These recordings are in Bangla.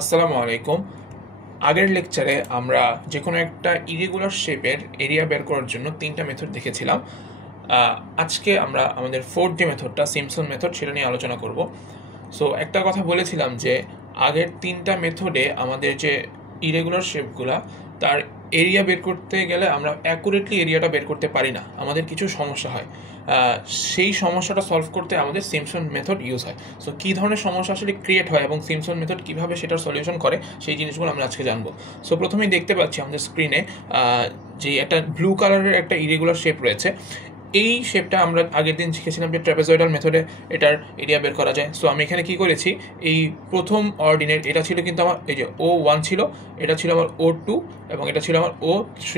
আসসালামু আলাইকুম। আগের লেকচারে আমরা যে কোনো একটা ইরেগুলার শেপের এরিয়া বের করার জন্য তিনটা মেথড দেখেছিলাম। আজকে আমরা আমাদের ফোর্থ যে মেথডটা সিম্পসন মেথড সেটা নিয়ে আলোচনা করব। সো একটা কথা বলেছিলাম যে আগের তিনটা মেথডে আমাদের যে ইরেগুলার শেপগুলা তার এরিয়া বের করতে গেলে আমরা অ্যাকুরেটলি এরিয়াটা বের করতে পারি না, আমাদের কিছু সমস্যা হয়। সেই সমস্যাটা সলভ করতে আমাদের সিম্পসন মেথড ইউজ হয়। সো কী ধরনের সমস্যা আসলে ক্রিয়েট হয় এবং সিম্পসন মেথড কীভাবে সেটার সলিউশন করে সেই জিনিসগুলো আমরা আজকে জানবো। সো প্রথমেই দেখতে পাচ্ছি আমাদের স্ক্রিনে যে একটা ব্লু কালারের একটা ইরেগুলার শেপ রয়েছে। এই শেপটা আমরা আগের দিন শিখেছিলাম যে ট্রাপেজয়েডাল মেথডে এটার এরিয়া বের করা যায়। সো আমি এখানে কি করেছি, এই প্রথম অর্ডিনেট এটা ছিল কিন্তু আমার এই যে O1 ছিল, এটা ছিল আমার O2 এবং এটা ছিল আমার O3।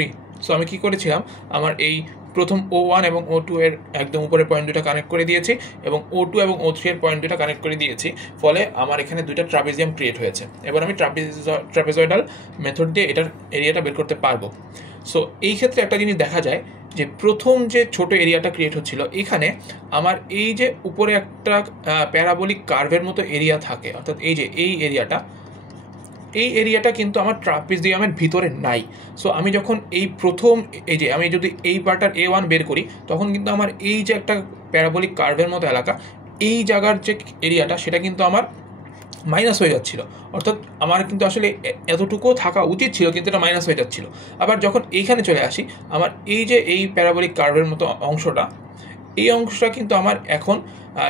সো আমি কি করেছিলাম, আমার এই প্রথম O1 এবং O2 এর একদম উপরের পয়েন্ট দুটা কানেক্ট করে দিয়েছি এবং O2 এবং O3 এর পয়েন্ট দুটা কানেক্ট করে দিয়েছি, ফলে আমার এখানে দুইটা ট্রাপিজিয়াম ক্রিয়েট হয়েছে। এবার আমি ট্রাপেজয়েডাল মেথড দিয়ে এটার এরিয়াটা বের করতে পারবো। সো এই ক্ষেত্রে একটা জিনিস দেখা যায় যে প্রথম যে ছোট এরিয়াটা ক্রিয়েট হচ্ছিল, এখানে আমার এই যে উপরে একটা প্যারাবোলিক কার্ভের মতো এরিয়া থাকে, অর্থাৎ এই যে এই এরিয়াটা কিন্তু আমার ট্রাপিজিয়ামের ভিতরে নাই। সো আমি যখন এই প্রথম এই যে আমি যদি এই পার্টার A1 বের করি, তখন কিন্তু আমার এই যে একটা প্যারাবোলিক কার্ভের মতো এলাকা, এই জায়গার যে এরিয়াটা সেটা কিন্তু আমার মাইনাস হয়ে যাচ্ছিল। অর্থাৎ আমার কিন্তু আসলে এতটুকুও থাকা উচিত ছিল, কিন্তু এটা মাইনাস হয়ে যাচ্ছিল। আবার যখন এইখানে চলে আসি, আমার এই যে এই প্যারাবোলিক কার্ভের মতো অংশটা, এই অংশটা কিন্তু আমার এখন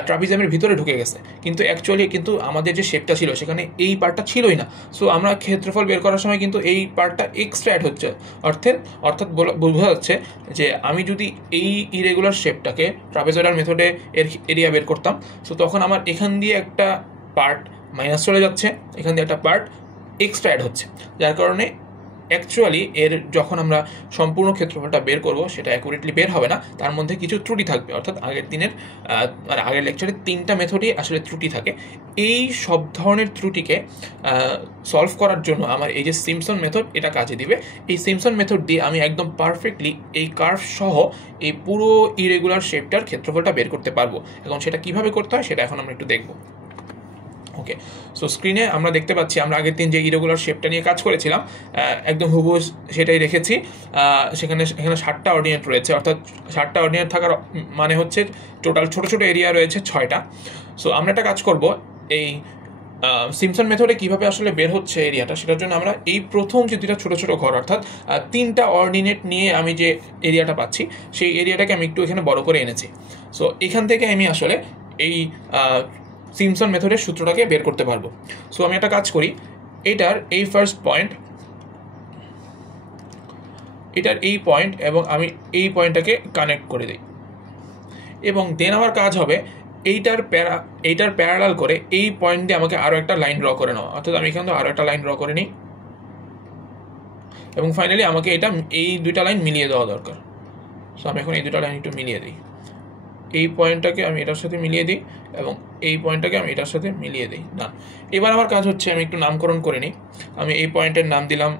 ট্রাপিজিয়ামের ভিতরে ঢুকে গেছে, কিন্তু অ্যাকচুয়ালি কিন্তু আমাদের যে শেপটা ছিল সেখানে এই পার্টটা ছিলই না। সো আমরা ক্ষেত্রফল বের করার সময় কিন্তু এই পার্টটা এক্সট্রা অ্যাড হচ্ছে। অর্থাৎ বোঝা যাচ্ছে যে আমি যদি এই ইরেগুলার শেপটাকে ট্রাপিজয়েডাল মেথডে এর এরিয়া বের করতাম, সো তখন আমার এখান দিয়ে একটা পার্ট মাইনাস চলে যাচ্ছে, এখান দিয়ে একটা পার্ট এক্সট্রা অ্যাড হচ্ছে, যার কারণে অ্যাকচুয়ালি এর যখন আমরা সম্পূর্ণ ক্ষেত্রফলটা বের করব সেটা অ্যাকুরেটলি বের হবে না, তার মধ্যে কিছু ত্রুটি থাকবে। অর্থাৎ আগের লেকচারে তিনটা মেথডই আসলে ত্রুটি থাকে। এই সব ধরনের ত্রুটিকে সলভ করার জন্য আমার এই যে সিম্পসন মেথড এটা কাজে দিবে। এই সিম্পসন মেথড দিয়ে আমি একদম পারফেক্টলি এই কার্ভ সহ এই পুরো ইরেগুলার শেপটার ক্ষেত্রফলটা বের করতে পারবো। এখন সেটা কিভাবে করতে হয় সেটা এখন আমরা একটু দেখব। ওকে, সো স্ক্রিনে আমরা দেখতে পাচ্ছি আমরা আগের দিন যে ইরেগুলার শেপটা নিয়ে কাজ করেছিলাম একদম হুবহু সেটাই রেখেছি। এখানে 7টা অর্ডিনেট রয়েছে, অর্থাৎ 7টা অর্ডিনেট থাকার মানে হচ্ছে টোটাল ছোট ছোট এরিয়া রয়েছে 6টা। সো আমরা একটা কাজ করব, এই সিম্পসন মেথডে কীভাবে আসলে বের হচ্ছে এরিয়াটা সেটার জন্য আমরা এই প্রথম যে দুইটা ছোটো ছোটো ঘর, অর্থাৎ 3টা অর্ডিনেট নিয়ে আমি যে এরিয়াটা পাচ্ছি সেই এরিয়াটাকে আমি একটু এখানে বড় করে এনেছি। সো এখান থেকে আমি আসলে এই সিম্পসন মেথডের সূত্রটাকে বের করতে পারবো। সো আমি একটা কাজ করি, এটার এই ফার্স্ট পয়েন্ট, এটার এই পয়েন্ট এবং আমি এই পয়েন্টটাকে কানেক্ট করে দিই, এবং দেন আমার কাজ হবে এইটার প্যারালাল করে এই পয়েন্ট দিয়ে আমাকে আরও একটা লাইন ড্র করে নেওয়া। অর্থাৎ আমি এখান থেকে আরও একটা লাইন ড্র করে নিই এবং ফাইনালি আমাকে এই দুইটা লাইন মিলিয়ে দেওয়া দরকার। সো আমি এখন এই দুটো লাইন একটু মিলিয়ে দিই। এই পয়েন্টটাকে আমি এটার সাথে মিলিয়ে দিই এবং এই পয়েন্টটাকে আমি এটার সাথে মিলিয়ে দিই। না, এবার আমার কাজ হচ্ছে আমি একটু নামকরণ করে নিই। আমি এই পয়েন্টের নাম দিলাম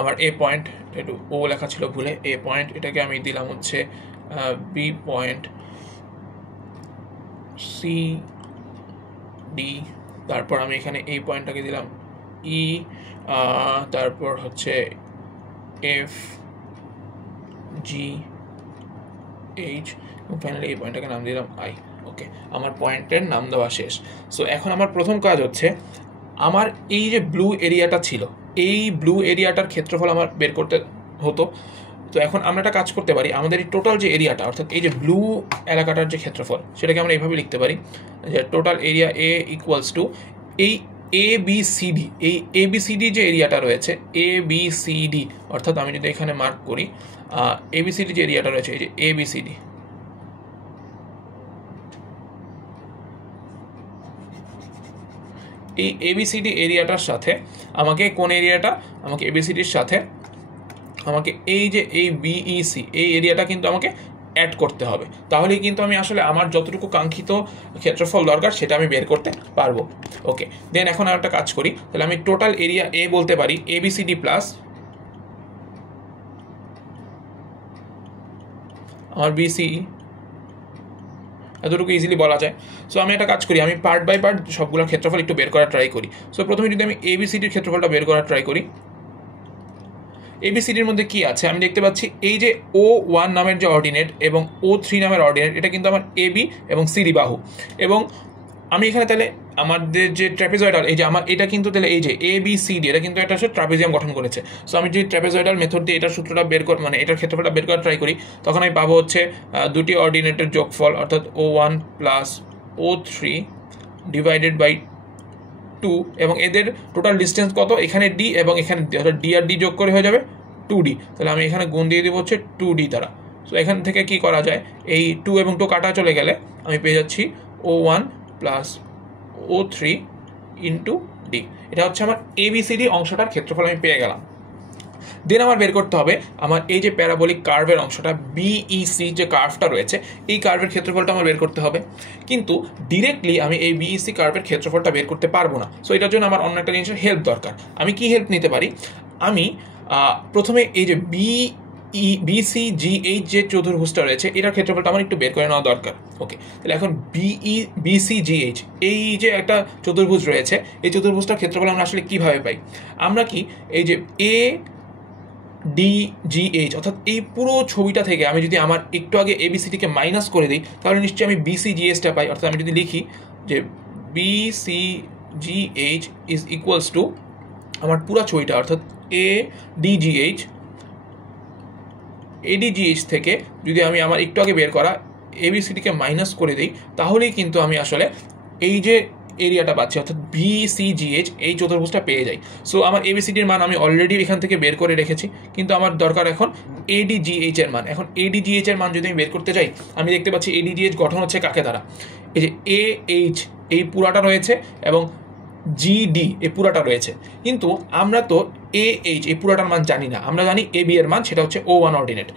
আমার এ পয়েন্ট, একটু ও লেখা ছিল ভুলে, এ পয়েন্ট, এটাকে আমি দিলাম হচ্ছে বি পয়েন্ট, সি ডি, তারপর আমি এখানে এই পয়েন্টটাকে দিলাম ই, তারপর হচ্ছে এফ জি এইচ, ফাইনালি এই পয়েন্টটাকে নাম দিলাম আই। ওকে, আমার পয়েন্টের নাম দেওয়া শেষ। সো এখন আমার প্রথম কাজ হচ্ছে, আমার এই যে ব্লু এরিয়াটা ছিল, এই ব্লু এরিয়াটার ক্ষেত্রফল আমার বের করতে হতো। তো এখন আমরা একটা কাজ করতে পারি, আমাদের এই টোটাল যে এরিয়াটা, অর্থাৎ এই যে ব্লু এলাকাটার যে ক্ষেত্রফল সেটাকে আমরা এইভাবে লিখতে পারি যে total area A equals to এই ABCD, এই ABCD যে এরিয়াটা রয়েছে ABCD, অর্থাৎ আমি যদি এখানে মার্ক করি ABCD যে এরিয়াটা রয়েছে, এই যে ABCD, এই ABCD এরিয়াটার সাথে আমাকে কোন এরিয়াটা, আমাকে ABCDর সাথে আমাকে এই যে এই BEC এই এরিয়াটা কিন্তু আমাকে অ্যাড করতে হবে, তাহলেই কিন্তু আমি আসলে আমার যতটুকু কাঙ্ক্ষিত ক্ষেত্রফল দরকার সেটা আমি বের করতে পারবো। ওকে, দেন এখন আর একটা কাজ করি, তাহলে আমি টোটাল এরিয়া এ বলতে পারি ABCD প্লাস আমার BCE এতটুকু ইজিলি বলা যায়। সো আমি একটা কাজ করি, আমি পার্ট বাই পার্ট সবগুলোর ক্ষেত্রফল একটু বের করার ট্রাই করি। সো প্রথমে যদি আমি এবিসিডির ক্ষেত্রফলটা বের করার ট্রাই করি, এবিসিডির মধ্যে কি আছে আমি দেখতে পাচ্ছি, এই যে O1 নামের যে অর্ডিনেট এবং O3 নামের অর্ডিনেট, এটা কিন্তু আমার এবি এবং সিডি বাহু। এবং আমি এখানে তাহলে আমাদের যে ট্র্যাপিজয়েডাল, এই যে আমার এটা কিন্তু তাহলে এই যে ABCD এটা কিন্তু একটা হচ্ছে ট্রাপিজিয়াম গঠন করেছে। সো আমি যদি ট্র্যাপিজয়েডাল মেথড দিয়ে এটার সূত্রটা বের করে মানে এটার ক্ষেত্রফলটা বের করার ট্রাই করি, তখন আমি পাবো হচ্ছে দুটি অর্ডিনেটের যোগফল অর্থাৎ O1 plus O3 divided by 2 এবং এদের টোটাল ডিস্টেন্স কত, এখানে D এবং এখানে D, অর্থাৎ D আর D যোগ করে হয়ে যাবে 2D। তাহলে আমি এখানে গুণ দিয়ে দিব হচ্ছে 2D দ্বারা। সো এখান থেকে কি করা যায়, এই 2 এবং 2 কাটা চলে গেলে আমি পেয়ে যাচ্ছি O1 plus O3 into D। এটা হচ্ছে আমার ABCD অংশটার ক্ষেত্রফল আমি পেয়ে গেলাম। দেন আমার বের করতে হবে আমার এই যে প্যারাবোলিক কার্ভের অংশটা BEC যে কার্ভটা রয়েছে, এই কার্ভের ক্ষেত্রফলটা আমার বের করতে হবে। কিন্তু ডিরেক্টলি আমি এই BEC কার্ভের ক্ষেত্রফলটা বের করতে পারবো না। সো এটার জন্য আমার অন্য একটা জিনিসের হেল্প দরকার। আমি কি হেল্প নিতে পারি, আমি প্রথমে এই যে BCGH যে চতুর্ভুজটা রয়েছে এটার ক্ষেত্রফলটা আমার একটু বের করে নেওয়া দরকার। ওকে, তাহলে এখন BCGH এই যে একটা চতুর্ভুজ রয়েছে, এই চতুর্ভুজটার ক্ষেত্রফল আমরা আসলে কিভাবে পাই, আমরা কি এই যে ADGH অর্থাৎ এই পুরো ছবিটা থেকে আমি যদি আমার একটু আগে ABCDকে মাইনাস করে দিই, তাহলে নিশ্চয়ই আমি BCGHটা পাই। অর্থাৎ আমি যদি লিখি যে BCGH ইজ ইকুয়ালস টু আমার পুরো ছবিটা অর্থাৎ ADGH থেকে যদি আমি আমার একটু আগে বের করা ABCDকে মাইনাস করে দিই, তাহলেই কিন্তু আমি আসলে এই যে এরিয়াটা পাচ্ছি অর্থাৎ BCGH এই চতুর্ভুজটা পেয়ে যাই। সো আমার ABCDর মান আমি অলরেডি এখান থেকে বের করে রেখেছি, কিন্তু আমার দরকার এখন ADGH এর মান। এখন ADGH এর মান যদি আমি বের করতে যাই, আমি দেখতে পাচ্ছি ADGH গঠন হচ্ছে কাকে দ্বারা, এই যে AH এই পুরাটা রয়েছে এবং GD এই পুরাটা রয়েছে। কিন্তু আমরা তো AH এই পুরাটার মান জানি না, আমরা জানি AB এর মান, সেটা হচ্ছে O1 অর্ডিনেট।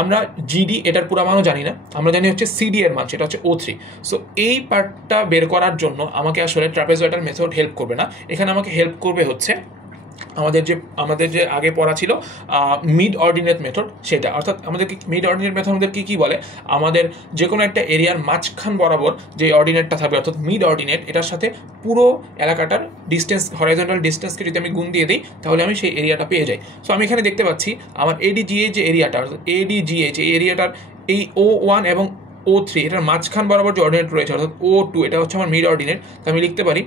আমরা GD এটার পুরা মানও জানি না, আমরা জানি হচ্ছে CD এর মান, সেটা হচ্ছে O3। সো এই পার্টটা বের করার জন্য আমাকে আসলে ট্রাপেজয়েডাল মেথড হেল্প করবে না, এখানে আমাকে হেল্প করবে হচ্ছে আমাদের যে আগে পড়া ছিল মিড অর্ডিনেট মেথড, সেটা। অর্থাৎ আমাদেরকে মিড অর্ডিনেট মেথড আমাদের কি বলে, আমাদের যে কোনো একটা এরিয়ার মাঝখান বরাবর যে অর্ডিনেটটা থাকবে অর্থাৎ মিড অর্ডিনেট, এটার সাথে পুরো এলাকাটার ডিস্টেন্স, হরাইজন্টাল ডিস্টেন্সকে যদি আমি গুণ দিয়ে দিই, তাহলে আমি সেই এরিয়াটা পেয়ে যাই। সো আমি এখানে দেখতে পাচ্ছি আমার ADGH যে এরিয়াটা অর্থাৎ ADGH এই এরিয়াটার এই O1 এবং O3 এটার মাঝখান বরাবর যে অর্ডিনেট রয়েছে অর্থাৎ O2, এটা হচ্ছে আমার মিড অর্ডিনেট। তো আমি লিখতে পারি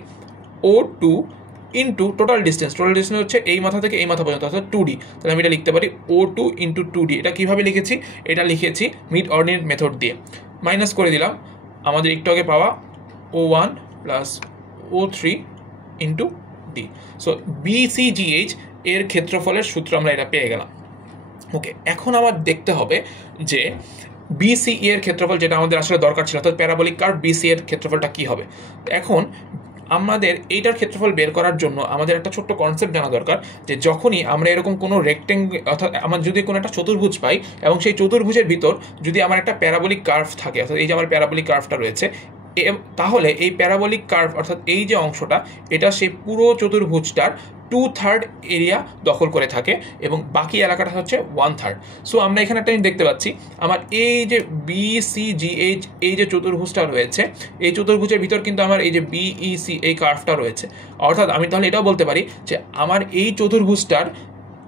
O2 ইন্টু টোটাল ডিস্টেন্স হচ্ছে এই মাথা থেকে এই মাথা পর্যন্ত অর্থাৎ 2D। তাহলে আমি এটা লিখতে পারি O2 ইন্টু 2D। এটা কীভাবে লিখেছি, এটা লিখেছি মিড অর্ডিনেট মেথড দিয়ে। মাইনাস করে দিলাম আমাদের একটু আগে পাওয়া O1 plus O3 into D। So BCGH এর ক্ষেত্রফলের সূত্র আমরা এটা পেয়ে গেলাম। ওকে, এখন আমার দেখতে হবে যে BCE এর ক্ষেত্রফল, যেটা আমাদের আসলে দরকার ছিল, অর্থাৎ প্যারাবোলিক কার্ভ BC এর ক্ষেত্রফলটা কী হবে। এখন আমাদের এইটার ক্ষেত্রফল বের করার জন্য আমাদের একটা ছোট্ট কনসেপ্ট জানা দরকার, যে যখনই আমরা এরকম কোনো রেক্টেঙ্গল অর্থাৎ আমার যদি কোনো একটা চতুর্ভুজ পাই এবং সেই চতুর্ভুজের ভিতর যদি আমার একটা প্যারাবোলিক কার্ভ থাকে, অর্থাৎ এই যে আমার প্যারাবোলিক কার্ভটা রয়েছে, তাহলে এই প্যারাবোলিক কার্ভ অর্থাৎ এই যে অংশটা, এটা সেই পুরো চতুর্ভুজটার 2/3 এরিয়া দখল করে থাকে এবং বাকি এলাকাটা হচ্ছে 1/3। সো আমরা এখানে একটা জিনিস দেখতে পাচ্ছি, আমার এই যে BCGH এই যে চতুর্ভুজটা রয়েছে, এই চতুর্ভুজের ভিতর কিন্তু আমার এই যে BEC এই কার্ভটা রয়েছে। অর্থাৎ আমি তাহলে এটাও বলতে পারি যে আমার এই চতুর্ভুজটার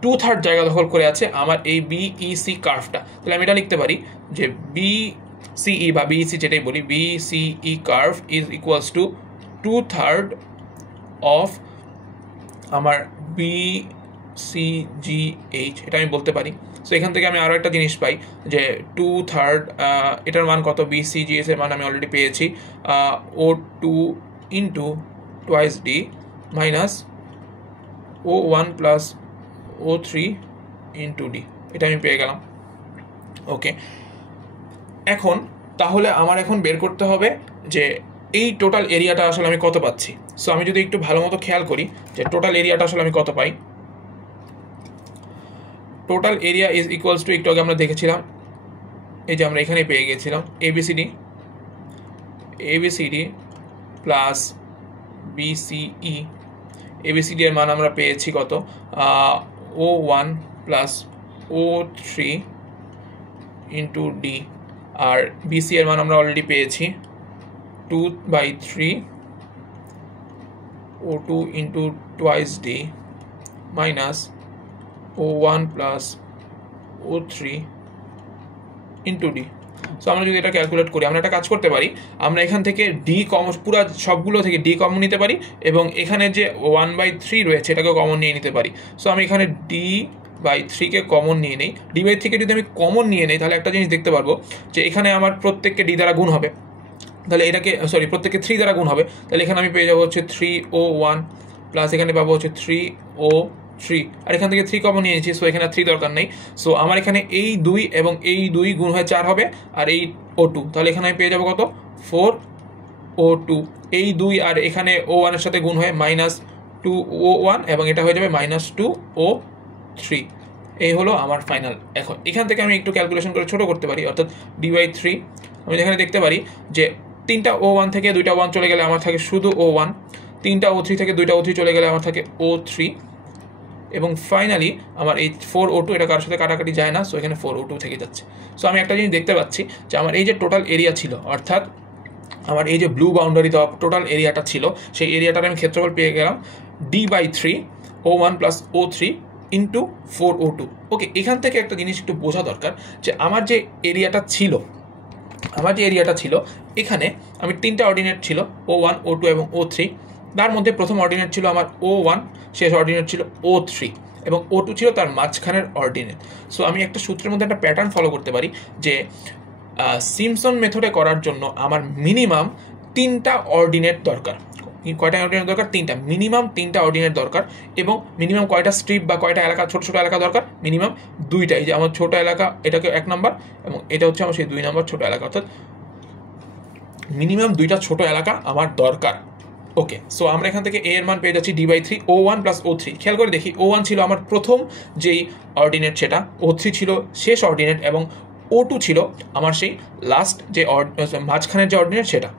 2/3 জায়গা দখল করে আছে আমার এই BEC কার্ভটা। তাহলে আমি এটা লিখতে পারি যে BCE বা BEC যেটাই বলি, BCE curve is equals two 2/3 of আমার BCGH, এটা আমি বলতে পারি। সো এখান থেকে আমি আরও একটা জিনিস পাই যে 2/3 এটার মান কত, BCGH এর মান আমি অলরেডি পেয়েছি O2 into twice D minus O1 plus O3 into D, এটা আমি পেয়ে গেলাম। ওকে, এখন তাহলে আমার এখন বের করতে হবে যে এই টোটাল এরিয়াটা আসলে আমি কত পাচ্ছি। সো আমি যদি একটু ভালো মতো খেয়াল করি যে টোটাল এরিয়াটা আসলে আমি কত পাই, total area is equals to, একটু আগে আমরা দেখেছিলাম এই যে আমরা এখানে পেয়ে গেছিলাম ABCD প্লাস BCE। ABCD এর মান আমরা পেয়েছি কত, O1 plus O3 into D, আর BC এর মান আমরা অলরেডি পেয়েছি 2/3 O2 into twice D minus O1 plus O3 into D. So আমরা যদি এটা ক্যালকুলেট করি, আমরা একটা কাজ করতে পারি, আমরা এখান থেকে ডি কমন, পুরো সবগুলো থেকে ডি কমন নিতে পারি এবং এখানে যে 1/3 রয়েছে এটাকে কমন নিয়ে নিতে পারি। সো আমি এখানে D/3 কমন নিয়ে নিই। D/3 যদি আমি কমন নিয়ে নিই তাহলে একটা জিনিস দেখতে পারবো যে এখানে আমার প্রত্যেককে ডি দ্বারা গুণ হবে, তাহলে এটাকে প্রত্যেককে 3 দ্বারা গুণ হবে, তাহলে এখানে আমি পেয়ে যাবো হচ্ছে 3O1 প্লাস এখানে পাবো হচ্ছে 3O3, আর এখান থেকে 3 কমন নিয়েছি, সো এখানে 3 দরকার নেই। সো আমার এখানে এই 2 এবং এই 2 গুণ হয়ে 4 হবে, আর এই O2, তাহলে এখানে আমি পেয়ে যাবো কত 4O2, এই 2 আর এখানে O1 এর সাথে গুণ হয়ে -2O1 এবং এটা হয়ে যাবে -2O3। এই হলো আমার ফাইনাল। এখন এখান থেকে আমি একটু ক্যালকুলেশন করে ছোট করতে পারি, অর্থাৎ D/3 আমি এখানে দেখতে পারি যে 3টা O1 থেকে 2টা 1 চলে গেলে আমার থাকে শুধু O1, 3টা O3 থেকে 2টা O3 চলে গেলে আমার থাকে O3, এবং ফাইনালি আমার এই 4O2 এটা কারোর সাথে কাটাকাটি যায় না, সো এখানে 4O2 থেকে যাচ্ছে। সো আমি একটা জিনিস দেখতে পাচ্ছি যে আমার এই যে টোটাল এরিয়া ছিল, অর্থাৎ আমার এই যে ব্লু বাউন্ডারি দেওয়া টোটাল এরিয়াটা ছিল, সেই এরিয়াটার আমি ক্ষেত্রফল পেয়ে গেলাম D/3 O1 plus O3 into 4O2। ওকে, এখান থেকে একটা জিনিস একটু বোঝা দরকার যে আমার যে এরিয়াটা ছিল এখানে আমি 3টা অর্ডিনেট ছিল O1, O2 এবং O3, তার মধ্যে প্রথম অর্ডিনেট ছিল আমার O1, শেষ অর্ডিনেট ছিল O3 এবং O2 ছিল তার মাঝখানের অর্ডিনেট। সো আমি একটা সূত্রের মধ্যে একটা প্যাটার্ন ফলো করতে পারি যে সিমসন মেথডে করার জন্য আমার মিনিমাম 3টা অর্ডিনেট দরকার। কয়টা অর্ডিনেট দরকার? 3টা, মিনিমাম 3টা অর্ডিনেট দরকার। এবং মিনিমাম কয়টা স্ট্রিপ বা কয়টা এলাকা, ছোট ছোট এলাকা দরকার? মিনিমাম 2টা। এই যে আমার ছোট এলাকা, এটাকে 1 নাম্বার এবং এটা হচ্ছে আমার সেই 2 নাম্বার ছোট এলাকা, অর্থাৎ মিনিমাম 2টা ছোট এলাকা আমার দরকার। ওকে, সো আমরা এখান থেকে এর মান পেয়ে যাচ্ছি D/3 O1 প্লাস O3। খেয়াল করে দেখি, O1 ছিল আমার প্রথম যেই অর্ডিনেট সেটা, O3 ছিল শেষ অর্ডিনেট এবং O2 ছিল আমার সেই লাস্ট যে মাঝখানের যে অর্ডিনেট সেটা।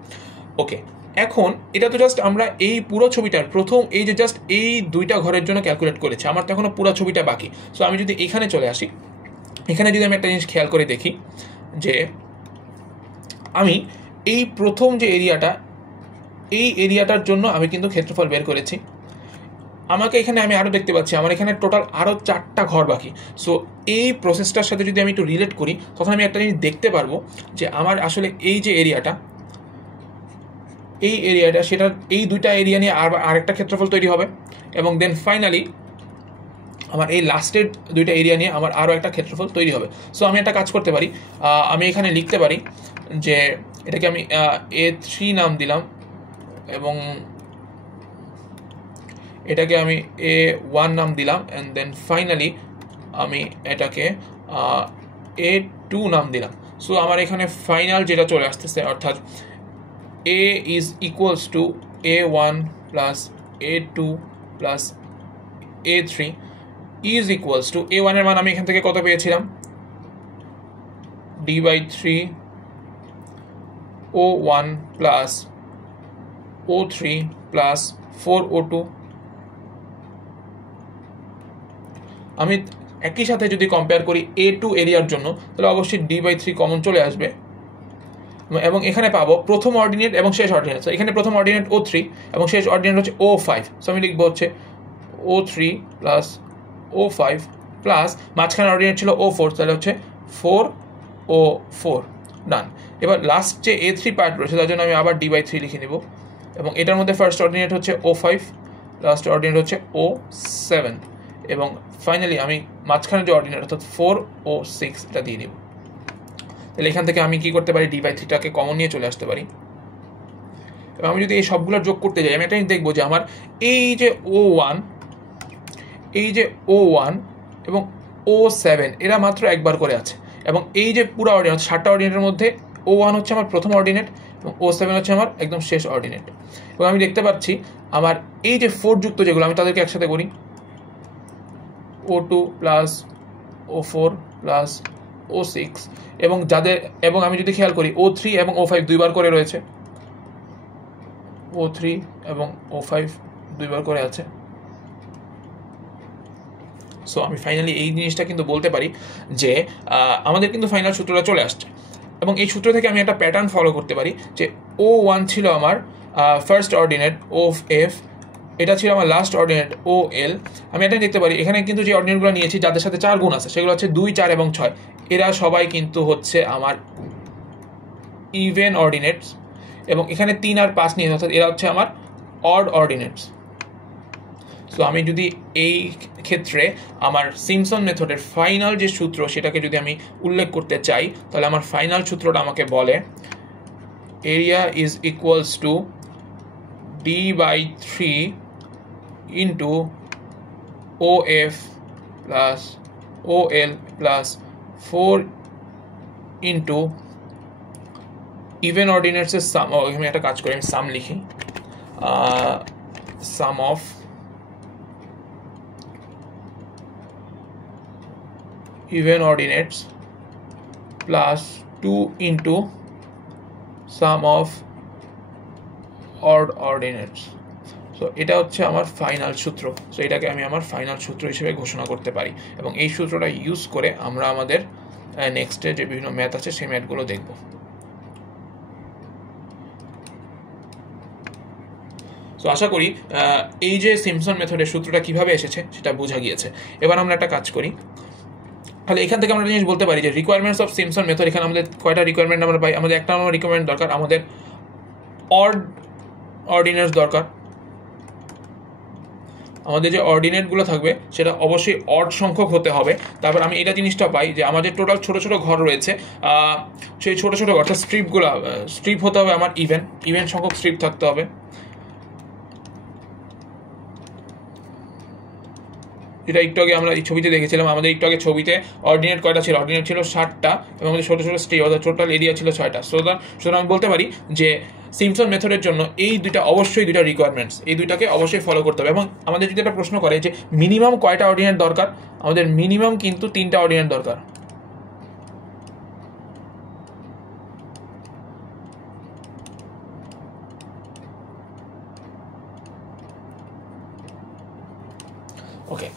ওকে, এখন এটা তো জাস্ট আমরা এই পুরো ছবিটার প্রথম এই যে জাস্ট এই 2টা ঘরের জন্য ক্যালকুলেট করেছি, আমার তো এখনো পুরো ছবিটা বাকি। সো আমি যদি এখানে চলে আসি, এখানে যদি আমি একটা জিনিস খেয়াল করে দেখি যে আমি এই প্রথম যে এরিয়াটা, এই এরিয়াটার জন্য আমি কিন্তু ক্ষেত্রফল বের করেছি। আমাকে এখানে আমি আরও দেখতে পাচ্ছি আমার এখানে টোটাল আরও 4টা ঘর বাকি। সো এই প্রসেসটার সাথে যদি আমি একটু রিলেট করি তখন আমি একটা জিনিস দেখতে পারবো যে আমার আসলে এই যে এরিয়াটা, সেটার এই 2টা এরিয়া নিয়ে আরেকটা ক্ষেত্রফল তৈরি হবে এবং দেন ফাইনালি আমার এই লাস্টের 2টা এরিয়া নিয়ে আমার আরও একটা ক্ষেত্রফল তৈরি হবে। সো আমি একটা কাজ করতে পারি, আমি এখানে লিখতে পারি যে এটাকে আমি A3 নাম দিলাম এবং এটাকে আমি A1 নাম দিলাম, অ্যান্ড দেন ফাইনালি আমি এটাকে A2 নাম দিলাম। সো আমার এখানে ফাইনাল যেটা চলে আসতেছে, অর্থাৎ A is equals to A1 plus A2 plus A3 is equals to A1 এর মান আমি এখান থেকে কত পেয়েছিলাম? D/3 O1 plus O3 plus 4O2। আমি একই সাথে যদি কম্পেয়ার করি A2 এরিয়ার জন্য তাহলে অবশ্যই D/3 কমন চলে আসবে এবং এখানে পাবো প্রথম অর্ডিনেট এবং শেষ অর্ডিনেট। সো এখানে প্রথম অর্ডিনেট O3 এবং শেষ অর্ডিনেট হচ্ছে O5। সো আমি লিখবো হচ্ছে O3 প্লাস O5 প্লাস মাঝখানে অর্ডিনেট ছিল O4, তাহলে হচ্ছে 4O4। ডান। এবার লাস্ট যে A3 পার্ট রয়েছে তার জন্য আমি আবার D/3 লিখে নেব এবং এটার মধ্যে ফার্স্ট অর্ডিনেট হচ্ছে O5, লাস্ট অর্ডিনেট হচ্ছে O7 এবং ফাইনালি আমি মাঝখানে যে অর্ডিনেট অর্থাৎ 4O6 এটা দিয়ে দেব। তাহলে এখান থেকে আমি কি করতে পারি? D/3টাকে কমন নিয়ে চলে আসতে পারি এবং আমি যদি এই সবগুলোর যোগ করতে যাই আমি একটা জিনিস দেখবো যে আমার এই যে O1 এবং O7 এরা মাত্র একবার করে আছে এবং এই যে পুরো অর্ডিনেট 7টা অর্ডিনেটের মধ্যে O1 হচ্ছে আমার প্রথম অর্ডিনেট এবং O7 হচ্ছে আমার একদম শেষ অর্ডিনেট। এবং আমি দেখতে পাচ্ছি আমার এই যে 4 যুক্ত যেগুলো আমি তাদেরকে একসাথে করি, O2 plus O4 plus O6 এবং আমি যদি খেয়াল করি O3 এবং O5 দুইবার করে রয়েছে, O3 এবং O5 দুইবার করে আছে। সো আমি ফাইনালি এই জিনিসটা কিন্তু বলতে পারি যে আমাদের কিন্তু ফাইনাল সূত্রটা চলে আসছে এবং এই সূত্র থেকে আমি একটা প্যাটার্ন ফলো করতে পারি যে O1 ছিল আমার ফার্স্ট অর্ডিনেট OF, এটা ছিল আমার লাস্ট অর্ডিনেট OL। আমি এটাই দেখতে পারি এখানে কিন্তু যে অর্ডিনেটগুলো নিয়েছি যাদের সাথে 4 গুণ আছে সেগুলো হচ্ছে 2, 4 এবং 6, এরা সবাই কিন্তু হচ্ছে আমার ইভেন অর্ডিনেটস, এবং এখানে 3 আর 5 নিয়ে অর্থাৎ এরা হচ্ছে আমার অড অর্ডিনেটস। সো আমি যদি এই ক্ষেত্রে আমার সিম্পসন মেথডের ফাইনাল যে সূত্র সেটাকে যদি আমি উল্লেখ করতে চাই, তাহলে আমার ফাইনাল সূত্রটা আমাকে বলে area is equals to D/3 into OF plus OL plus 4 into even অর্ডিনেটসের সাম। আমি একটা কাজ করি, আমি সাম লিখি, sum of even ordinates plus 2 into sum of odd ordinates। So এটা হচ্ছে আমার ফাইনাল সূত্র। সো এটাকে আমি আমার ফাইনাল সূত্র হিসেবে ঘোষণা করতে পারি, এবং এই সূত্রটা ইউজ করে আমরা আমাদের নেক্সটে যে বিভিন্ন ম্যাথ আছে সেই ম্যাথগুলো দেখব। সো আশা করি এই যে সিম্পসন মেথডের সূত্রটা কিভাবে এসেছে সেটা বোঝা গিয়েছে। এবার আমরা একটা কাজ করি, তাহলে এখান থেকে আমরা জিনিস বলতে পারি যে রিকোয়ারমেন্টস অফ সিম্পসন মেথড, এখানে আমাদের কয়টা রিকোয়ারমেন্ট আমরা পাই? আমাদের একটা নম্বর রিকোয়ারমেন্ট দরকার, আমাদের অড অর্ডিনেটস দরকার। আমাদের যে অর্ডিনেটগুলো থাকবে সেটা অবশ্যই অড সংখ্যক হতে হবে। তারপর আমি এটা জিনিসটা পাই যে আমাদের টোটাল ছোটো ছোটো ঘর রয়েছে, সেই ছোটো ছোটো অর্থাৎ স্ট্রিপ হতে হবে আমার ইভেন সংখ্যক স্ট্রিপ থাকতে হবে। যেটা একটু আগে আমরা এই ছবিতে দেখেছিলাম, আমাদের একটু আগে ছবিতে অর্ডিনেট কয়টা ছিল? অর্ডিনেট ছিল 60টা, এবং আমাদের ছোটো ছোটো স্ট্রিপ অর্থাৎ টোটাল এরিয়া ছিল 6টা। সুতরাং আমি বলতে পারি যে সিম্পসন মেথডের জন্য এই অবশ্যই দুইটা রিকোয়ারমেন্টস, এই দুইটাকে অবশ্যই ফলো করতে হবে। এবং আমাদের যদি একটা প্রশ্ন করে যে মিনিমাম কয়টা অর্ডিনেট দরকার, আমাদের মিনিমাম কিন্তু 3টা অর্ডিনেট দরকার। ওকে,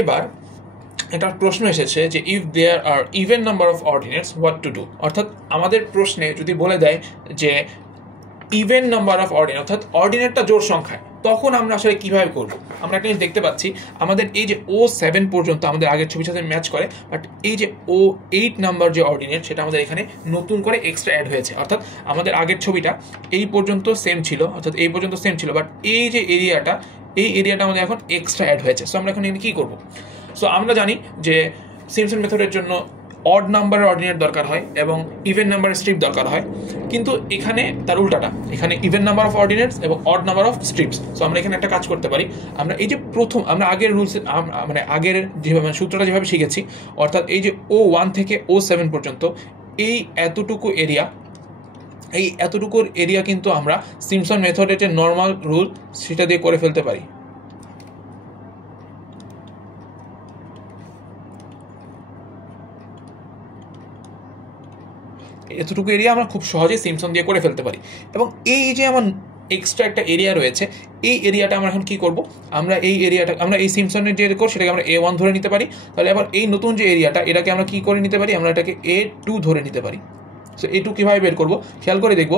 এবার একটা প্রশ্ন এসেছে যে if there are even number of ordinates what to do. অর্থাৎ আমাদের প্রশ্নে যদি বলে দেয় যে ইভেন নাম্বার অফ অর্ডিনেট অর্থাৎ অর্ডিনেটটা জোড় সংখ্যায়, তখন আমরা আসলে কীভাবে করবো? আমরা একটা জিনিস দেখতে পাচ্ছি, আমাদের এই যে O7 পর্যন্ত আমাদের আগের ছবির সাথে ম্যাচ করে, বাট এই যে O8 নাম্বার যে অর্ডিনেট সেটা আমাদের এখানে নতুন করে এক্সট্রা অ্যাড হয়েছে। অর্থাৎ আমাদের আগের ছবিটা এই পর্যন্ত সেম ছিল, বাট এই যে এরিয়াটা, এই এরিয়াটা আমাদের এখন এক্সট্রা অ্যাড হয়েছে। সো আমরা এখন এখানে কী করবো? সো আমরা জানি যে সিম্পসন মেথডের জন্য অড নাম্বারের অর্ডিনেট দরকার হয় এবং ইভেন নাম্বারের স্ট্রিপ দরকার হয়, কিন্তু এখানে তার উল্টাটা, এখানে ইভেন নাম্বার অফ অর্ডিনেটস এবং odd number of strips. So আমরা এখানে একটা কাজ করতে পারি, আমরা এই যে প্রথম আমরা আগের রুলস মানে আগের যেভাবে সূত্রটা যেভাবে শিখেছি, অর্থাৎ এই যে O1 থেকে O7 পর্যন্ত এই এতটুকুর এরিয়া কিন্তু আমরা সিম্পসন মেথডের যে নর্মাল রুল সেটা দিয়ে করে ফেলতে পারি। এতটুকু এরিয়া আমরা খুব সহজেই সিম্পসন দিয়ে করে ফেলতে পারি। এবং এই যে আমার এক্সট্রা একটা এরিয়া রয়েছে, এই এরিয়াটা আমরা এখন কী করব? আমরা এই সিম্পসনের যে রেকর্ড সেটাকে আমরা A1 ধরে নিতে পারি। তাহলে আবার এই নতুন যে এরিয়াটা, এটাকে আমরা কী করে নিতে পারি? আমরা এটাকে A2 ধরে নিতে পারি। সো A2 কীভাবে বের করবো খেয়াল করে দেখব।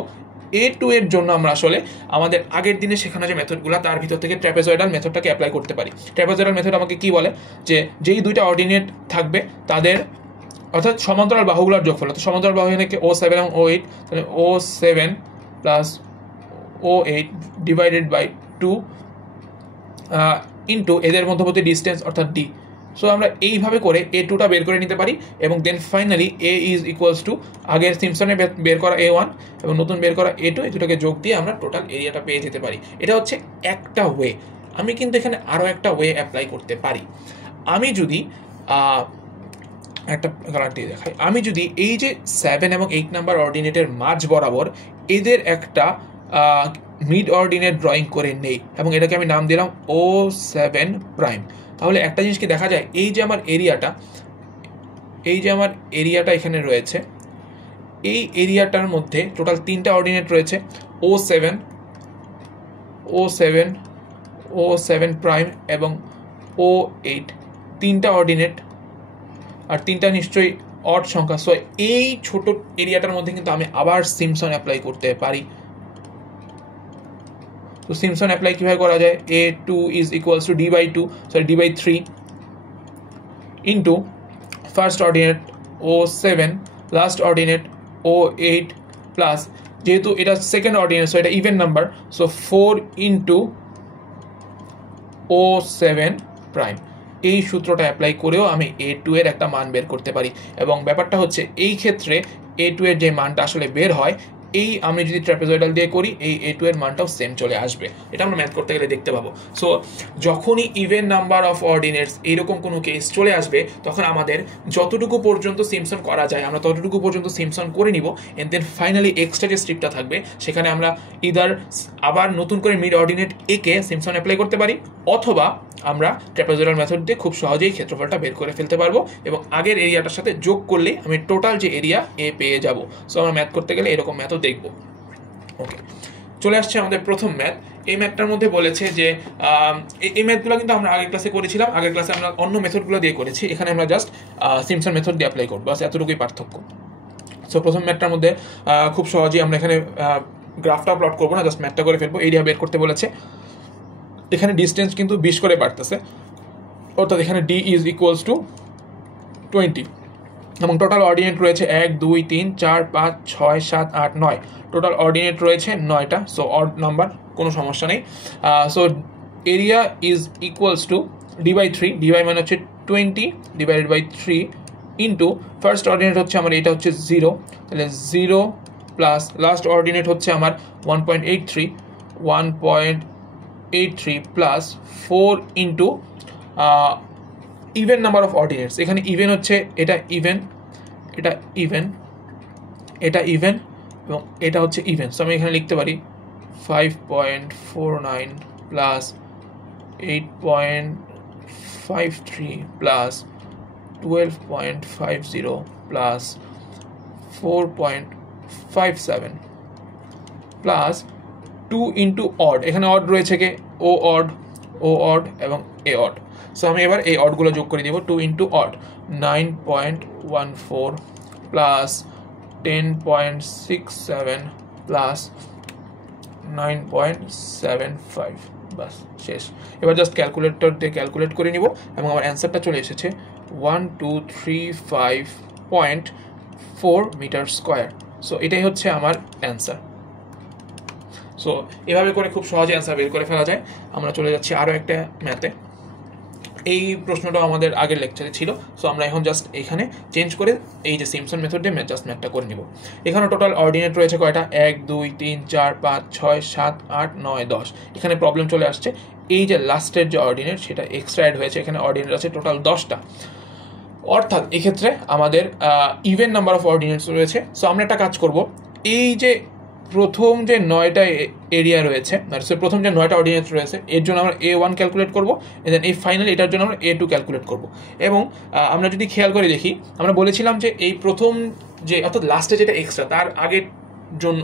A2 এর জন্য আমরা আসলে আমাদের আগের দিনে শেখানো যে মেথডগুলো তার ভিতর থেকে ট্র্যাপেজয়েডাল মেথডটাকে অ্যাপ্লাই করতে পারি। ট্র্যাপেজয়েডাল মেথড আমাকে কী বলে? যে যেই দুইটা অর্ডিনেট থাকবে তাদের অর্থাৎ সমান্তরাল বাহুগুলোর যোগফল, অর্থাৎ সমান্তরাল বাহু এখানে O7 এবং O8, তাহলে O7 plus O8 divided by 2 into এদের মধ্যবর্তী ডিস্টেন্স অর্থাৎ D। সো আমরা এইভাবে করে A2টা বের করে নিতে পারি, এবং then finally A is equals to আগের সিম্পসনে বের করা A1 এবং নতুন বের করা A2, এই দুটোকে যোগ দিয়ে আমরা টোটাল এরিয়াটা পেয়ে যেতে পারি। এটা হচ্ছে একটা ওয়ে। আমি কিন্তু এখানে আরও একটা ওয়ে অ্যাপ্লাই করতে পারি। আমি যদি একটা কালারটি দেখাই, আমি যদি এই যে 7 এবং 8 নাম্বার অর্ডিনেটের মাঝ বরাবর এদের একটা মিড অর্ডিনেট ড্রয়িং করে নেই, এবং এটাকে আমি নাম দিলাম O7 প্রাইম, তাহলে একটা জিনিস কি দেখা যায়? এই যে আমার এরিয়াটা এখানে রয়েছে, এই এরিয়াটার মধ্যে টোটাল 3টা অর্ডিনেট রয়েছে, O7 প্রাইম এবং O8, 3টা অর্ডিনেট, আর 3টা নিশ্চয়ই অড সংখ্যা। সো এই ছোট এরিয়াটার মধ্যে কিন্তু আমি আবার সিম্পসন অ্যাপ্লাই করতে পারি। তো সিম্পসন অ্যাপ্লাই কীভাবে করা যায়, a2 is equals to d/3 into first ordinate O7 last ordinate O8 plus, যেহেতু এটা সেকেন্ড অর্ডিনেট সো এটা even number, so 4 into O7 prime. এই সূত্রটা অ্যাপ্লাই করেও আমি A2 এর একটা মান বের করতে পারি। এবং ব্যাপারটা হচ্ছে এই ক্ষেত্রে A2 এর যে মানটা আসলে বের হয়, এই আমি যদি ট্র্যাপেজয়েডাল দিয়ে করি এই A2 এর মানটাও সেম চলে আসবে। এটা আমরা ম্যাথ করতে গেলে দেখতে পাবো। সো যখনই ইভেন নাম্বার অফ অর্ডিনেটস এইরকম কোনো কেস চলে আসবে, তখন আমাদের যতটুকু পর্যন্ত সিম্পসন করা যায় আমরা ততটুকু পর্যন্ত সিম্পসন করে নিব। এন্ড দেন ফাইনালি এক্সট্রা যে স্ট্রিপটা থাকবে সেখানে আমরা ইদার আবার নতুন করে মিড অর্ডিনেট একে সিম্পসন অ্যাপ্লাই করতে পারি, অথবা আমরা ট্র্যাপেজয়েডাল মেথড দিয়ে খুব সহজেই ক্ষেত্রফলটা বের করে ফেলতে পারবো এবং আগের এরিয়াটার সাথে যোগ করলে আমি টোটাল যে এরিয়া এ পেয়ে যাব। সো আমরা ম্যাথ করতে গেলে এরকম ম্যাথও দেখব। ওকে, চলে আসছে আমাদের প্রথম ম্যাথ। এই ম্যাথটার মধ্যে বলেছে যে এই ম্যাথগুলো কিন্তু আমরা আগের ক্লাসে করেছিলাম, আগের ক্লাসে আমরা অন্য মেথডগুলো দিয়ে করেছি, এখানে আমরা জাস্ট সিম্পসন মেথড দিয়ে অ্যাপ্লাই করবো, বাস এতটুকুই পার্থক্য। সো প্রথম ম্যাথটার মধ্যে খুব সহজেই আমরা এখানে গ্রাফটা প্লট করবো না, জাস্ট ম্যাথটা করে ফেলবো। এরিয়া বের করতে বলেছে, এখানে ডিস্টেন্স কিন্তু 20 করে বাড়তেছে, অর্থাৎ এখানে d ইজ ইকুয়ালস টু 20 এবং টোটাল অর্ডিনেট রয়েছে 1 2 3 4 5 6 7 8 9, টোটাল অর্ডিনেট রয়েছে 9টা। সো অড নাম্বার, কোনো সমস্যা নেই। So area is equals to d/3, dy মানে হচ্ছে 20 divided by 3 into first ordinate হচ্ছে আমার এটা হচ্ছে 0, তাহলে 0 প্লাস লাস্ট অর্ডিনেট হচ্ছে আমার 1.83 plus 4 into even number of ordinates. এখানে ইভেন হচ্ছে এটা ইভেন, এটা ইভেন, এটা ইভেন এবং এটা হচ্ছে ইভেন। সো আমি এখানে লিখতে পারি 5.49 plus 8.53 plus 12.50 plus 4.57 plus 2 into odd, এখানে অড রয়েছে কে ও অড এবং এ অড। সো আমি এবার এই অডগুলো যোগ করে দিব। 2 ইন্টু অড 9.14 প্লাস 10.67 প্লাস 9.75, বাস শেষ। এবার জাস্ট ক্যালকুলেটর দিয়ে ক্যালকুলেট করে নিব এবং আমার অ্যান্সারটা চলে এসেছে 1235.4 মিটার স্কোয়ার। সো এটাই হচ্ছে আমার অ্যান্সার। সো এভাবে করে খুব সহজে অ্যান্সার বের করে ফেলা যায়। আমরা চলে যাচ্ছি আরও একটা ম্যাথে। এই প্রশ্নটাও আমাদের আগের লেকচারে ছিল, সো আমরা এখন জাস্ট এখানে চেঞ্জ করে এই যে সিম্পসন মেথড দিয়ে জাস্ট ম্যাথটা করে নিব। এখানে টোটাল অর্ডিনেট রয়েছে কয়টা, 1 2 3 4 5 6 7 8 9 10। এখানে প্রবলেম চলে আসছে, এই যে লাস্টের যে অর্ডিনেট সেটা এক্সট্রা অ্যাড হয়েছে, এখানে অর্ডিনেট আছে টোটাল 10টা, অর্থাৎ এক্ষেত্রে আমাদের ইভেন নাম্বার অফ অর্ডিনেটস রয়েছে। সো আমরা একটা কাজ করব, এই যে প্রথম যে 9টা এরিয়া রয়েছে, প্রথম যে 9টা অর্ডিনেটস রয়েছে এর জন্য আমরা A1 ক্যালকুলেট করবো, দেন এই ফাইনাল এটার জন্য আমরা A2 ক্যালকুলেট করব। এবং আমরা যদি খেয়াল করে দেখি, আমরা বলেছিলাম যে এই প্রথম যে অর্থাৎ লাস্টে যেটা এক্সট্রা তার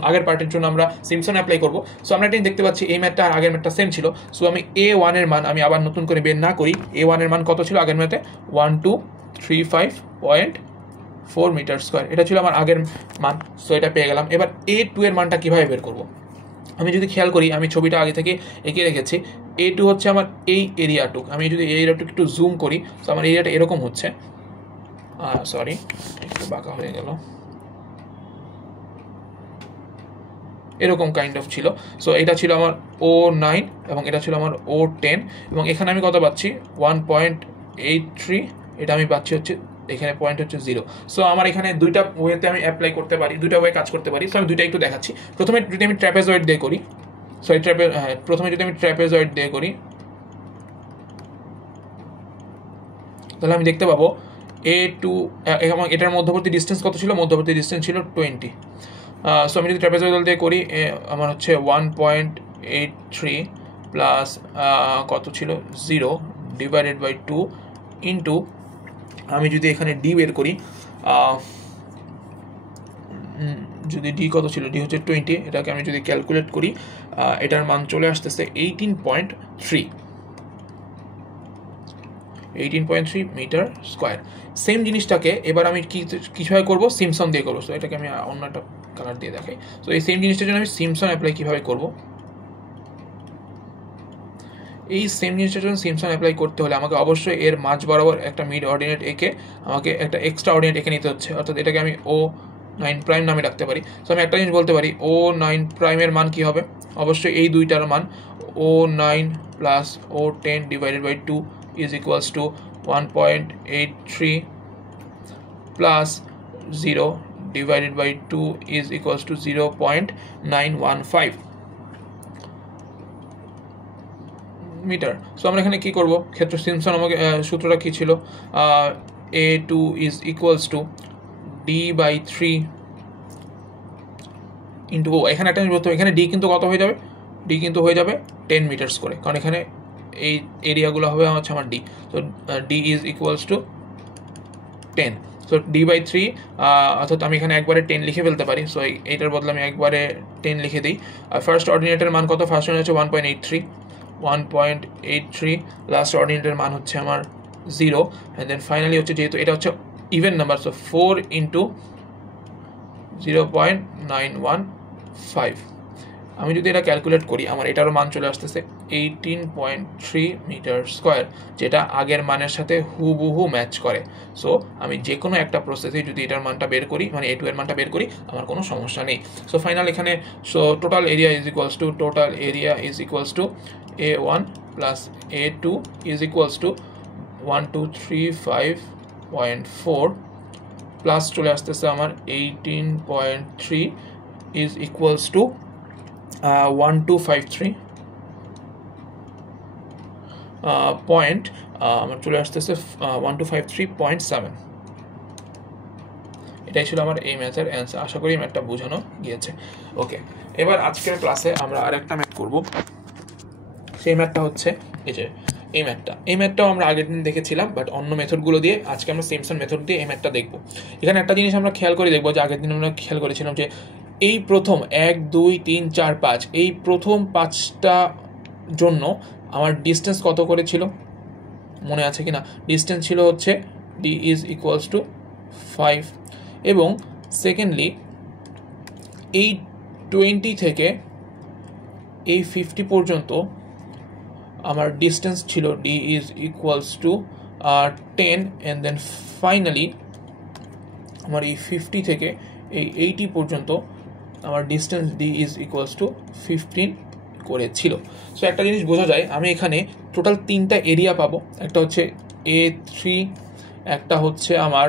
আগের পার্টের জন্য আমরা সিম্পসন অ্যাপ্লাই করব। সো আমরা এটাই দেখতে পাচ্ছি এই ম্যাথটা আর আগের ম্যাথটা সেম ছিল। সো আমি A1 এর মান আমি আবার নতুন করে বের না করি, A1 এর মান কত ছিল আগের ম্যাথে, 1235.4 মিটার স্কোয়ার, এটা ছিল আমার আগের মান। সো এটা পেয়ে গেলাম। এবার A2 এর মানটা কীভাবে বের করব, আমি যদি খেয়াল করি, আমি ছবিটা আগে থেকে এঁকে রেখেছি। A2 হচ্ছে আমার এই এরিয়াটুক, আমি যদি এই এরিয়াটুক একটু জুম করি, তো আমার এরিয়াটা এরকম হচ্ছে, সরি একটু বাঁকা হয়ে গেল, এরকম কাইন্ড অফ ছিল। সো এটা ছিল আমার O9 এবং এটা ছিল আমার O10 এবং এখানে আমি কত পাচ্ছি 1.83, এটা আমি পাচ্ছি হচ্ছে এখানে পয়েন্ট হচ্ছে 0। সো আমার এখানে দুইটা ওয়েতে আমি অ্যাপ্লাই করতে পারি, দুইটা ওয়ে কাজ করতে পারি। সো আমি দুইটা একটু দেখাচ্ছি। প্রথমে যদি আমি ট্র্যাপেজয়েড দিয়ে করি, প্রথমে যদি আমি ট্র্যাপেজয়েড দিয়ে করি, তাহলে আমি দেখতে পাবো A2 এবং এটার মধ্যবর্তী ডিস্টেন্স কত ছিল, মধ্যবর্তী ডিস্টেন্স ছিল 20। সো আমি যদি ট্র্যাপেজয়েডাল দিয়ে করি, আমার হচ্ছে 1.83 প্লাস কত ছিল 0 ডিভাইডেড বাই 2 ইন্টু আমি যদি এখানে ডি বের করি, যদি ডি কত ছিল, ডি হচ্ছে 20, এটাকে আমি যদি ক্যালকুলেট করি এটার মান চলে আসতেছে 18.3। 18.3 মিটার স্কোয়ার। সেম জিনিসটাকে এবার আমি কীভাবে করবো, সিমসন দিয়ে করবো। সো এটাকে আমি অন্য একটা কালার দিয়ে দেখাই। সো এই সেম জিনিসটার জন্য আমি সিমসন অ্যাপ্লাই কীভাবে করবো, এই সেম জিনিসটার জন্য সিমসন অ্যাপ্লাই করতে হলে আমাকে অবশ্যই এর মাঝ বরাবর একটা মিড অর্ডিনেট এঁকে আমাকে একটা এক্সট্রা অর্ডিনেট এঁকে নিতে হচ্ছে, অর্থাৎ এটাকে আমি O9' নামে রাখতে পারি। সো আমি একটা জিনিস বলতে পারি, O9'এর মান কী হবে, অবশ্যই এই দুইটার মান O9 plus O10 divided by 2 is equals to 1.83 plus 0 divided by 2 is equals to 0.915 metre. সো আমরা এখানে কী করবো, ক্ষেত্র সিমসন আমাকে সূত্রটা কী ছিল, A2 is equals to D/3 into O, এখানে একটা জিনিস বলতে হবে, এখানে ডি কিন্তু কত হয়ে যাবে, ডি কিন্তু হয়ে যাবে 10 মিটার্স করে, কারণ এখানে এই এরিয়াগুলো হবে হচ্ছে আমার ডি। তো D is equals to 10। So D/3 অর্থাৎ আমি এখানে একবারে 10 লিখে ফেলতে পারি। সো এইটার বদলে আমি একবারে 10 লিখে দিই। আর ফার্স্ট অর্ডিনেটের মান কত, ফার্স্ট অর্ডিনেট হচ্ছে 1.83, লাস্ট অর্ডিনেটের মান হচ্ছে আমার 0, অ্যান্ড দেন ফাইনালি হচ্ছে, যেহেতু এটা হচ্ছে ইভেন নাম্বার, সো 4 ইন্টু 0.915। আমি যদি এটা ক্যালকুলেট করি, আমার এটারও মান চলে আসতেছে 18.3 মিটার স্কোয়ার, যেটা আগের মানের সাথে হুবহু ম্যাচ করে। সো আমি যে কোনো একটা প্রসেসে যদি এটার মানটা বের করি, মানে A2 এর মানটা বের করি, আমার কোনো সমস্যা নেই। সো ফাইনাল এখানে, so total area is equals two A1 plus A2 is equals two 1235.4 plus চলে আসতেছে আমার 18.3 ইজ ইকুয়ালস টু 1253 পয়েন্ট, আমার চলে আসতেছে 1253.7। এটাই ছিল আমার এই ম্যাথের অ্যান্সার। আশা করি ম্যাথটা বোঝানো গিয়েছে। ওকে, এবার আজকের ক্লাসে আমরা আরেকটা ম্যাথ করব। সেই ম্যাথটা হচ্ছে এই ম্যাথটাও আমরা আগের দিন দেখেছিলাম, বাট অন্য মেথডগুলো দিয়ে। আজকে আমরা সিমসন মেথড দিয়ে এই ম্যাথটা দেখব। এখানে একটা জিনিস আমরা খেয়াল করে দেখবো, যে আগের দিন আমরা খেয়াল করেছিলাম যে এই প্রথম 1 2 3 4 5 এই প্রথম 5টা জন্য আমার ডিস্টেন্স কত করে ছিল, মনে আছে কি না? ডিস্টেন্স ছিল হচ্ছে d ইজ ইকুয়ালস টু 5, এবং সেকেন্ডলি এই 20 থেকে এই 50 পর্যন্ত আমার ডিস্টেন্স ছিল d is equals to 10, and then finally আমার এই 50 থেকে এই 80 পর্যন্ত আমার distance d is equals to 15 করেছিল। সো একটা জিনিস বোঝা যায়, আমি এখানে টোটাল 3টা এরিয়া পাবো। একটা হচ্ছে A3, একটা হচ্ছে আমার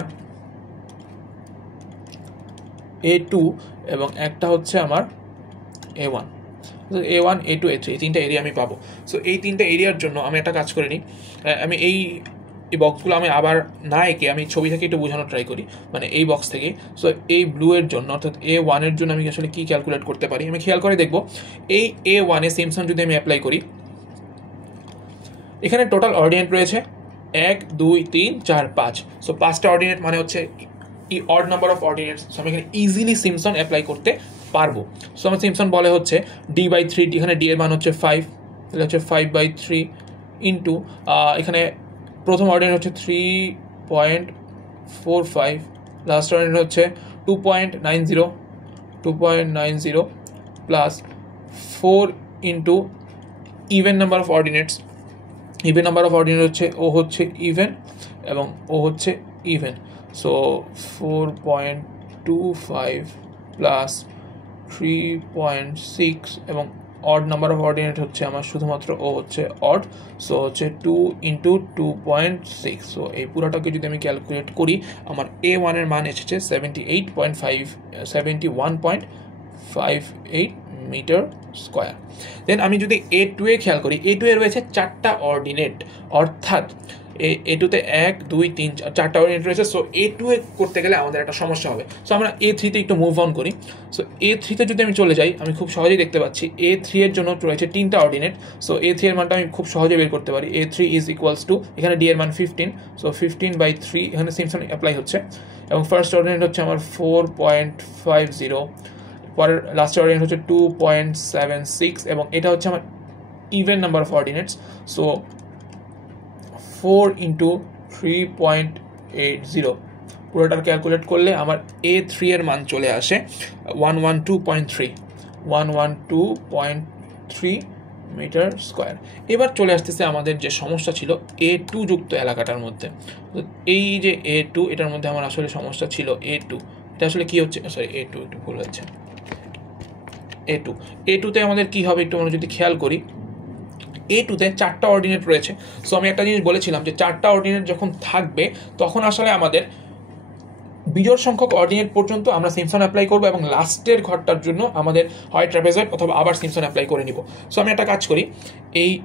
A2, এবং একটা হচ্ছে আমার A1। A1 A2 A3 এই 3টা এরিয়া আমি পাবো। সো এই 3টা এরিয়ার জন্য আমি একটা কাজ করে নিই, আমি এই বক্সগুলো আমি আবার না এঁকে আমি ছবি থেকে একটু বোঝানোর ট্রাই করি, মানে এই বক্স থেকে। সো এই ব্লু এর জন্য, অর্থাৎ A1 এর জন্য আমি আসলে কী ক্যালকুলেট করতে পারি, আমি খেয়াল করে দেখবো। এই A1 এ সিমসন যদি আমি অ্যাপ্লাই করি, এখানে টোটাল অর্ডিনেট রয়েছে 1 2 3 4 5। সো 5টা অর্ডিনেট মানে হচ্ছে odd number of ordinates. So আমি এখানে ইজিলি সিমসন অ্যাপ্লাই করতে পারবো। সো আমার সিমসন বলে হচ্ছে D/3, এখানে D এর মান হচ্ছে 5, তাহলে হচ্ছে 5/3 ইন্টু এখানে প্রথম অর্ডিনেট হচ্ছে 3.45, লাস্ট অর্ডিনেট হচ্ছে 2.90 plus 4 into even number of ordinates. Even number of ordinate হচ্ছে ও হচ্ছে ইভেন এবং ও হচ্ছে ইভেন। সো 4.25 প্লাস 3.6, এবং অড নাম্বার অফ অর্ডিনেট হচ্ছে আমার শুধুমাত্র ও হচ্ছে অড। সো হচ্ছে 2 ইন্টু 2.6। সো এই পুরোটাকে যদি আমি ক্যালকুলেট করি, আমার A1 এর মান এসেছে 71.58 মিটার স্কোয়ার। দেন আমি যদি A2 এ খেয়াল করি, A2 এ রয়েছে 4টা অর্ডিনেট, অর্থাৎ A2 তে 1 2 3 4টা অর্ডিনেট রয়েছে। সো A2 এ করতে গেলে আমাদের একটা সমস্যা হবে। সো আমরা A3 তে একটু মুভ অন করি। সো A3 তে যদি আমি চলে যাই, আমি খুব সহজেই দেখতে পাচ্ছি A3 এর জন্য রয়েছে 3টা অর্ডিনেট। সো A3 এর মানটা আমি খুব সহজে বের করতে পারি। A3 ইজ ইকুয়ালস টু, এখানে D এর মান 15, সো 15/3 এখানে সিমসন অ্যাপ্লাই হচ্ছে, এবং ফার্স্ট অর্ডিনেট হচ্ছে আমার 4.50, পরের লাস্ট অর্ডিনেট হচ্ছে 2.76, এবং এটা হচ্ছে আমার even number of ordinates. So 4 into 3.80, পুরোটার ক্যালকুলেট করলে আমার A3 এর মান চলে আসে 112.3 মিটার স্কোয়ার। এবার চলে আসতেছে আমাদের যে সমস্যা ছিল A2 যুক্ত এলাকাটার মধ্যে। এই যে A2, এটার মধ্যে আমার আসলে সমস্যা ছিল A2, এটা আসলে কি হচ্ছে, সরি A2 একটু ভুল হচ্ছে, A2তে আমাদের কি হবে একটু আমরা যদি খেয়াল করি, A2তে 4টা অর্ডিনেট রয়েছে। সো আমি একটা জিনিস বলেছিলাম যে 4টা অর্ডিনেট যখন থাকবে তখন আসলে আমাদের বিজোড় সংখ্যক অর্ডিনেট পর্যন্ত আমরা সিম্পসন অ্যাপ্লাই করবো এবং লাস্টের ঘরটার জন্য আমাদের হয় ট্রাপেজয়েড অথবা আবার সিম্পসন অ্যাপ্লাই করে নিব। সো আমি একটা কাজ করি,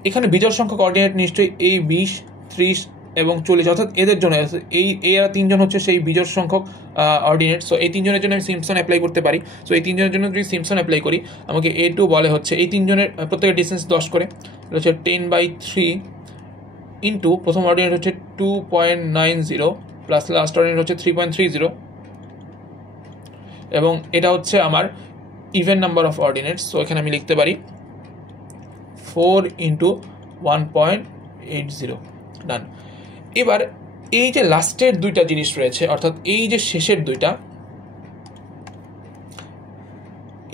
এখানে বিজোড় সংখ্যক অর্ডিনেট নিশ্চয়ই এই 20, 30 এবং 40, অর্থাৎ এদের জন্য এরা তিনজন হচ্ছে সেই বিজোড় সংখ্যক অর্ডিনেট। সো এই তিনজনের জন্য আমি সিম্পসন অ্যাপ্লাই করতে পারি। সো এই তিনজনের জন্য যদি সিম্পসন অ্যাপ্লাই করি, আমাকে A2 বলে হচ্ছে এই তিনজনের প্রত্যেকের ডিস্টেন্স 10 করে, হচ্ছে 10/3 ইন্টু প্রথম অর্ডিনেট হচ্ছে 2.90 প্লাস লাস্ট অর্ডিনেট হচ্ছে 3.30, এবং এটা হচ্ছে আমার even number of ordinates. So এখানে আমি লিখতে পারি 4 ইন্টু 1.80, ডান। এবার এই যে লাস্টের দুইটা জিনিস রয়েছে, অর্থাৎ এই যে শেষের দুইটা,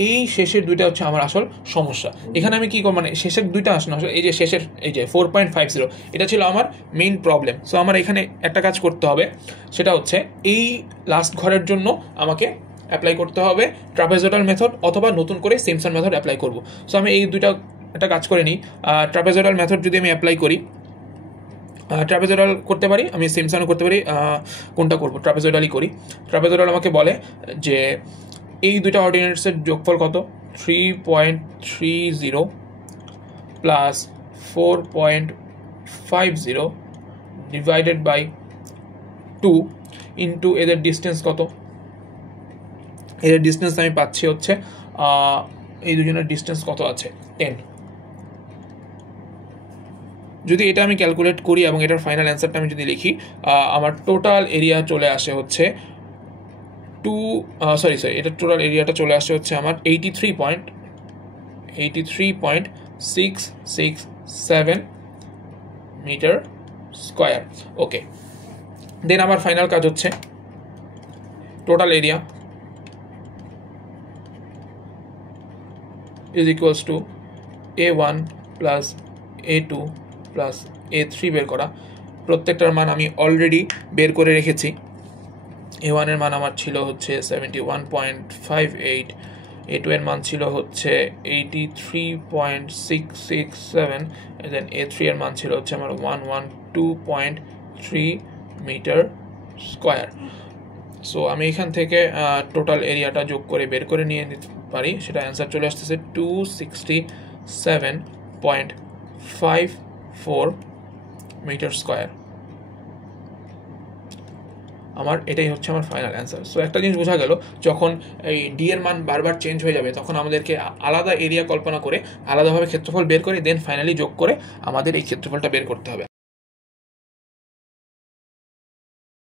এই শেষের দুইটা হচ্ছে আমার আসল সমস্যা। এখানে আমি কি করব, মানে শেষের দুইটা আসলে এই যে শেষের এই যে 4.50, এটা ছিল আমার মেইন প্রবলেম। সো আমার এখানে একটা কাজ করতে হবে, সেটা হচ্ছে এই লাস্ট ঘরের জন্য আমাকে অ্যাপ্লাই করতে হবে ট্রাপেজয়েডাল মেথড অথবা নতুন করে সিম্পসন মেথড অ্যাপ্লাই করব। সো আমি এই দুইটা একটা কাজ করে নিই। ট্রাপেজয়েডাল মেথড যদি আমি অ্যাপ্লাই করি, ট্রাপেজয়েডাল করতে পারি, আমি সিম্পসনও করতে পারি, কোনটা করব, ট্রাপেজয়েডালই করি। ট্রাপেজয়েডাল আমাকে বলে যে এই দুইটা অর্ডিনেটসের যোগফল কত, 3.30 প্লাস 4.50 ডিভাইডেড বাই 2 ইন্টু এদের ডিস্টেন্স কত, এদের ডিস্টেন্স আমি পাচ্ছি হচ্ছে এই দুজনের ডিস্টেন্স কত আছে, 10। যদি এটা আমি ক্যালকুলেট করি এবং এটার ফাইনাল অ্যান্সারটা আমি যদি লিখি, আমার টোটাল এরিয়া চলে আসে হচ্ছে এটার টোটাল এরিয়াটা চলে আসে হচ্ছে আমার 83.667 মিটার স্কোয়ার। ওকে, দেন আমার ফাইনাল কাজ হচ্ছে total area is equals two A1 plus A2 plus A3 বের করা। প্রত্যেকটার মান আমি অলরেডি বের করে রেখেছি। A1 এর মান আমার ছিল হচ্ছে 71.58, A2 এর মান ছিল হচ্ছে 83.667, দেন A3 এর মান ছিল হচ্ছে আমার 112.3 মিটার স্কোয়ার। সো আমি এখান থেকে টোটাল এরিয়াটা যোগ করে বের করে নিয়ে নিতে পারি, সেটা অ্যান্সার চলে আসতেছে 267.54 মিটার স্কোয়ার। আমার এটাই হচ্ছে আমার ফাইনাল অ্যান্সার। সো একটা জিনিস বোঝা গেল, যখন এই ডি এর মান বারবার চেঞ্জ হয়ে যাবে তখন আমাদেরকে আলাদা এরিয়া কল্পনা করে আলাদাভাবে ক্ষেত্রফল বের করে দেন ফাইনালি যোগ করে আমাদের এই ক্ষেত্রফলটা বের করতে হবে।